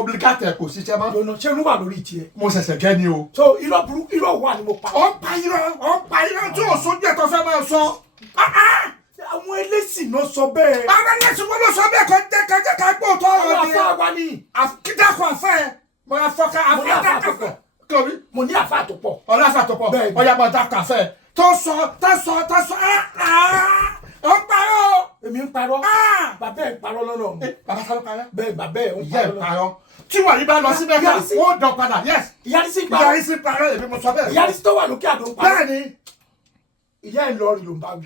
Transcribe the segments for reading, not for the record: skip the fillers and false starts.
obligate kò ṣiṣẹ́ mọ́. lọ́nà ṣé ló wà lórí tiẹ̀. mo ṣẹ̀ṣẹ̀ gẹ́ ni o. so irọ́ wà ni mo pa. ó pa irọ́ tí ò sójú ẹ̀ tó fẹ́ máa sọ. àwọn ẹlẹ́sìn náà sọ bẹ́ẹ̀. àwọn ẹlẹ́sìn wọn ló sọ bẹ́ẹ̀ kọ́ jẹ́ ká gbọ́ tó ọ̀rọ̀ àwọn àfa wa ni. kíkàkọ́ àfẹ́ mo yà fọ́ ká àfẹ́ àfẹ́ kọ́bí. mo ní àfa tó pọ̀. ọ̀rọ̀ àfẹ́ tó pọ̀ ọ̀yà bọ̀ dá kàfẹ́ tó sọ ó ń parọ́. èmi ń parọ́. bàbá ẹ̀ ń parọ́ lọ́nà mi. bàbá sáré parọ́. bẹ́ẹ̀ bàbá ẹ̀ ń ìyá ẹ̀ parọ́. tí wọ́n yìí bá lọ sí mẹ́ta wọ́n dán padà yes. ìyárísí parọ́. ìyárísí parọ́ èmi mo sọ bẹ́ẹ̀. ìyárísí tó wà lókè àdó ń parọ́. bẹ́ẹ̀ ni. ìyá ẹ̀ lọ rí ló ń bá wí.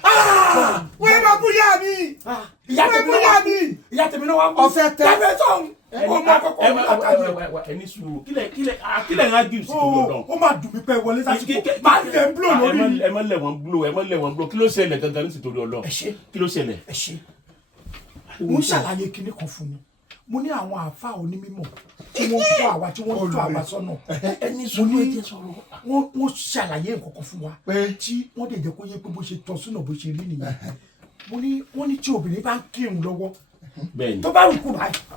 wọ́n yẹ máa bú yá mi. ìyá tèmi náà wá bú. ọ̀fẹ́ tẹ. tẹ́fẹ́ sọ̀hún. ó máa kọ́kọ́ wọ́n látàjú. ẹni sùúrù kílẹ̀ ń ájú sí tó lọ́dọ̀. ó máa dùn mí pé wọlé sásìkò. máa ń lẹ̀ ń blò lórí. ẹ má lẹ̀ wọ́n blò kí ló ṣẹlẹ̀ gangan ní ìsìtòrí ọlọ́. ẹ ṣe kí ló ṣẹlẹ̀. ẹ ṣe mo ń ṣàlàyé kinní kan fún mi mo ní àwọn àáfàá onímọ̀ tí wọ́n kọ́ àwa tí wọ́n tó àwa sọ́nà ẹni sùúrù ẹ jẹ́ sọ̀rọ̀. wọ́n ṣàlàyé nǹkan kan fún wa pé tí wọ́n dẹ̀ jẹ́ kó yé pé bó ṣe tọ́ sínú bó ṣe rí nìyẹn wọ́n ní tí obìnrin bá ń kírun lọ́wọ́ bẹ́ẹ̀ni tó bá rúkú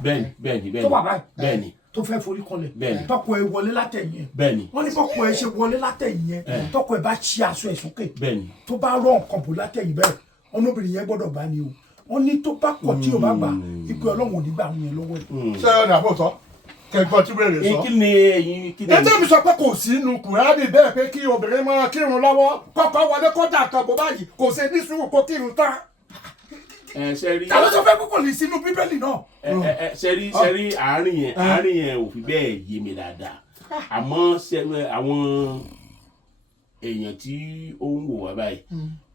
bẹ́ẹ̀ni báyìí tó wà báyìí bẹ́ẹ̀ni tó fẹ́ forí kanlẹ̀ bẹ́ẹ̀ni tọkọ ẹ wọlé látẹ̀yìn ẹ bẹ́ẹ̀ni wọ́n ní bọ́kọ ẹ ṣe wọlé látẹ̀yìn yẹn tọkọ ẹ bá ṣí aṣọ ẹ sókè bẹ́ẹ̀ni tó bá rọ nǹkan bò látẹ̀yìn bẹ́ẹ̀ ọmọbìnrin yẹn gbọ́dọ̀ bá ní o wọ́n ní tó bá kọ̀ tí o bá gbà ìpè ọlọ́run ò ní gbà wọn yẹn lọ́wọ́ ẹ̀. ṣé ọ̀nà àbòtọ́ kẹgbọ́n tí wèrè sọ. kí ni ẹ̀yin kí ni. ẹjẹ́ mi sọ pé kò sí inú kùránì bẹ́ẹ̀ pé kí obìnrin máa kírun lọ́wọ́ kọ́kọ́ wọlé kó dà kan bó báyìí kò ṣe ní sùúrù kó kírun tán. ṣe rí. ta ló sọ fẹ́ kókò ní sínú bíbélì náà. ṣe rí àárín yẹn ò fi bẹ́ẹ̀ yé mi dáadáa àmọ́ àwọn èèyàn tí ó ń wò wá báyìí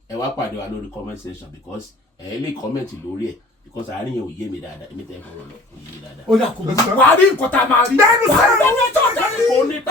ẹ wá pàdé wa lórí comment section because ẹ lè comment lórí ẹ because àárín yẹn ò yé mi dáadáa èmi tẹ́ ẹ fọ̀rọ̀ lọ kò yé mi dáadáa. ó yà kó wàá rí nǹkan tá a máa rí. bẹ́ẹ̀ni sẹ́yìn